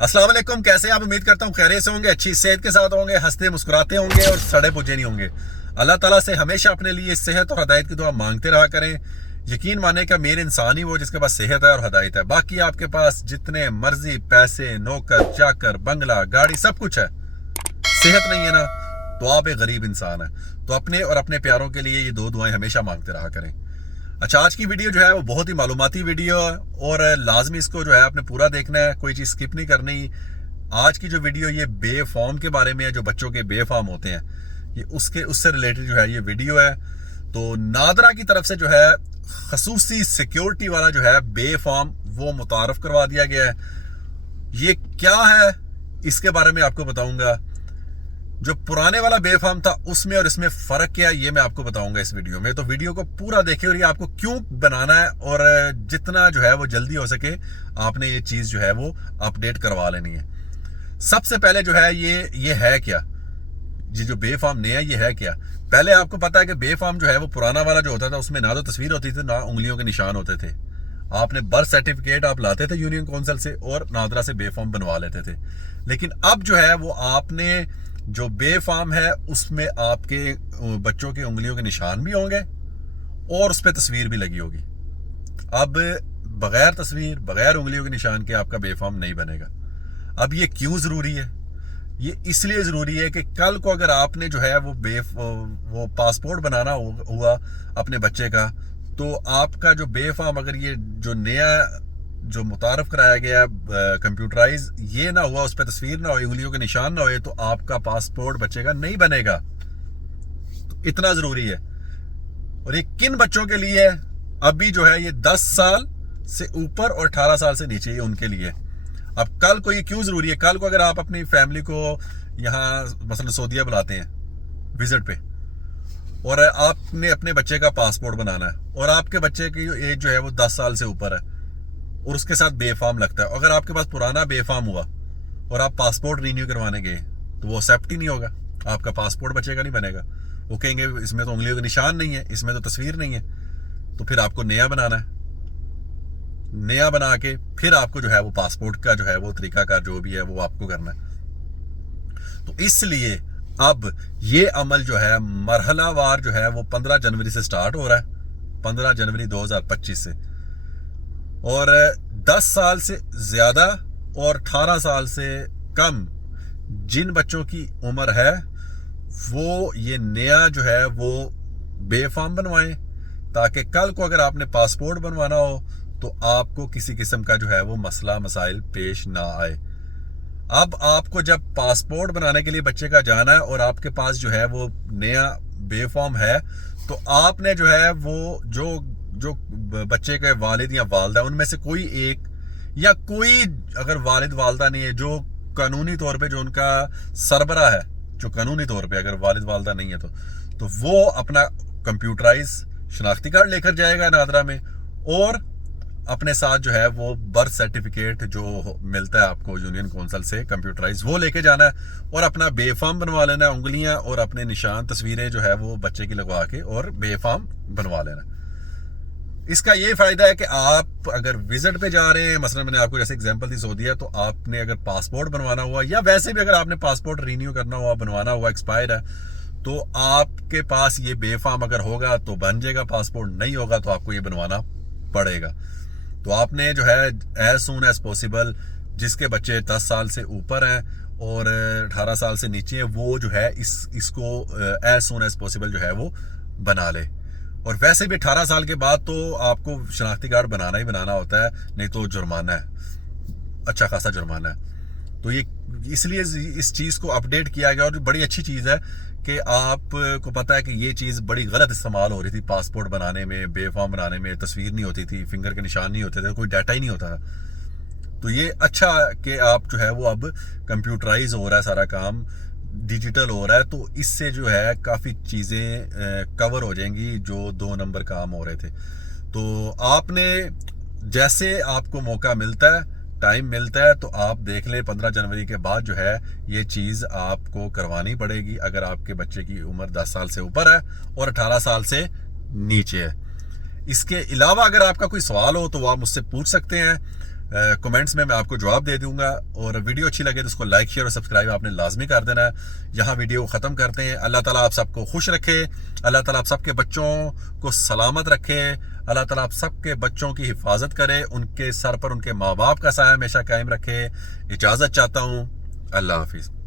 अस्सलाम वालेकुम। कैसे आप? उम्मीद करता हूँ खैरियत से होंगे, अच्छी सेहत के साथ होंगे, हंसते मुस्कुराते होंगे और सड़े पुजे नहीं होंगे। अल्लाह ताला से हमेशा अपने लिए सेहत और हदायत की दुआ मांगते रहा करें। यकीन माने का मेरे इंसान ही वो जिसके पास सेहत है और हदायत है। बाकी आपके पास जितने मर्जी पैसे, नौकर चाकर, बंगला, गाड़ी, सब कुछ है, सेहत नहीं है ना, तो आप एक गरीब इंसान है। तो अपने और अपने प्यारों के लिए ये दो दुआएं हमेशा मांगते रहा करें। अच्छा, आज की वीडियो जो है वो बहुत ही मालूमाती वीडियो है और लाजमी इसको जो है आपने पूरा देखना है, कोई चीज़ स्किप नहीं करनी। आज की जो वीडियो ये बेफॉर्म के बारे में है, जो बच्चों के बेफॉर्म होते हैं, ये उससे रिलेटेड जो है ये वीडियो है। तो नादरा की तरफ से जो है खसूसी सिक्योरिटी वाला जो है बेफॉर्म वो मुतारफ करवा दिया गया है। ये क्या है इसके बारे में आपको बताऊंगा। जो पुराने वाला बेफाम था उसमें और इसमें फर्क क्या है ये मैं आपको बताऊंगा इस वीडियो में। तो वीडियो को पूरा देखिए और ये आपको क्यों बनाना है और जितना जो है वो जल्दी हो सके आपने ये चीज जो है वो अपडेट करवा लेनी है। सबसे पहले जो है ये है क्या, ये जो बेफाम नया ये है क्या। पहले आपको पता है कि बेफाम जो है वो पुराना वाला जो होता था उसमें ना तो तस्वीर होती थी ना उंगलियों के निशान होते थे। आपने बर्थ सर्टिफिकेट आप लाते थे यूनियन काउंसिल से और नादरा से बेफाम बनवा लेते थे। लेकिन अब जो है वो आपने जो बेफाम है उसमें आपके बच्चों के उंगलियों के निशान भी होंगे और उस पर तस्वीर भी लगी होगी। अब बगैर तस्वीर, बगैर उंगलियों के निशान के आपका बेफाम नहीं बनेगा। अब ये क्यों जरूरी है? ये इसलिए जरूरी है कि कल को अगर आपने जो है वो पासपोर्ट बनाना हुआ अपने बच्चे का, तो आपका जो बेफाम अगर ये जो नया जो मुतारफ कराया गया कंप्यूटराइज ये ना हुआ, उस पर तस्वीर ना हो, उंगलियों के निशान ना हो, तो आपका पासपोर्ट बच्चे का नहीं बनेगा। तो इतना जरूरी है। और ये किन बच्चों के लिए है? अभी जो है ये 10 साल से ऊपर और 18 साल से नीचे, ये उनके लिए। अब कल को ये क्यों जरूरी है? कल को अगर आप अपनी फैमिली को यहाँ मसलन सऊदीया बुलाते हैं विजिट पे और आपने अपने बच्चे का पासपोर्ट बनाना है और आपके बच्चे की एज जो है वो 10 साल से ऊपर है और उसके साथ बेफाम लगता है, अगर आपके पास पुराना बेफाम हुआ और आप पासपोर्ट रिन्यू करवाने गए तो वो एक्सेप्ट ही नहीं होगा, आपका पासपोर्ट बच्चे का नहीं बनेगा। वो कहेंगे इसमें तो उंगलियों के निशान नहीं है, इसमें तो तस्वीर नहीं है। तो फिर आपको नया बनाना है, नया बना के फिर आपको जो है वो पासपोर्ट का जो है वो तरीकाकार जो भी है वो आपको करना है। तो इसलिए अब ये अमल जो है मरहलावार जो है वो 15 जनवरी से स्टार्ट हो रहा है, 15 जनवरी 2025 से। और 10 साल से ज्यादा और 18 साल से कम जिन बच्चों की उम्र है वो ये नया जो है वो बेफाम बनवाएं, ताकि कल को अगर आपने पासपोर्ट बनवाना हो तो आपको किसी किस्म का जो है वो मसला मसाइल पेश ना आए। अब आपको जब पासपोर्ट बनाने के लिए बच्चे का जाना है और आपके पास जो है वो नया बेफाम है, तो आपने जो है वो जो बच्चे के वालिद या वालदा उनमें से कोई एक, या कोई अगर वालिद वालदा नहीं है जो कानूनी तौर पे जो उनका सरबरा है, जो कानूनी तौर पे अगर वालिद वालदा नहीं है तो वो अपना कंप्यूटराइज शनाख्ती कार्ड लेकर जाएगा नादरा में और अपने साथ जो है वो बर्थ सर्टिफिकेट जो मिलता है आपको यूनियन काउंसिल से कंप्यूटराइज वो लेके जाना है और अपना बेफाम बनवा लेना है, उंगलियां और अपने निशान तस्वीरें जो है वो बच्चे की लगवा के और बेफाम बनवा लेना। इसका ये फायदा है कि आप अगर विजिट पे जा रहे हैं, मसलन मैंने आपको जैसे एग्जांपल दी सऊदीया, तो आपने अगर पासपोर्ट बनवाना हुआ या वैसे भी अगर आपने पासपोर्ट रिन्यू करना हुआ, बनवाना हुआ, एक्सपायर है, तो आपके पास ये बेफाम अगर होगा तो बन जाएगा, पासपोर्ट नहीं होगा तो आपको ये बनवाना पड़ेगा। तो आपने जो है एज सून एज पॉसिबल जिसके बच्चे 10 साल से ऊपर हैं और 18 साल से नीचे हैं वो जो है इसको एज सून एज पॉसिबल जो है वो बना ले। और वैसे भी 18 साल के बाद तो आपको शनाख्ती कार्ड बनाना ही बनाना होता है, नहीं तो जुर्माना है, अच्छा खासा जुर्माना है। तो ये इसलिए इस चीज़ को अपडेट किया गया और बड़ी अच्छी चीज़ है कि आपको पता है कि ये चीज़ बड़ी गलत इस्तेमाल हो रही थी पासपोर्ट बनाने में, बेफाम बनाने में, तस्वीर नहीं होती थी, फिंगर के निशान नहीं होते थे, कोई डाटा ही नहीं होता था। तो ये अच्छा कि आप जो है वो अब कंप्यूटराइज हो रहा है, सारा काम डिजिटल हो रहा है, तो इससे जो है काफ़ी चीज़ें कवर हो जाएंगी जो 2 नंबर काम हो रहे थे। तो आपने जैसे आपको मौका मिलता है, टाइम मिलता है, तो आप देख लें 15 जनवरी के बाद जो है ये चीज़ आपको करवानी पड़ेगी अगर आपके बच्चे की उम्र 10 साल से ऊपर है और 18 साल से नीचे है। इसके अलावा अगर आपका कोई सवाल हो तो आप मुझसे पूछ सकते हैं। कमेंट्स में मैं आपको जवाब दे दूंगा। और वीडियो अच्छी लगे तो उसको लाइक शेयर और सब्सक्राइब आपने लाजमी कर देना है। यहाँ वीडियो ख़त्म करते हैं। अल्लाह ताला आप सबको खुश रखे, अल्लाह ताला आप सबके बच्चों को सलामत रखे, अल्लाह ताला आप सबके बच्चों की हिफाजत करे, उनके सर पर उनके माँ बाप का साया हमेशा कायम रखे। इजाज़त चाहता हूँ। अल्लाह हाफिज़।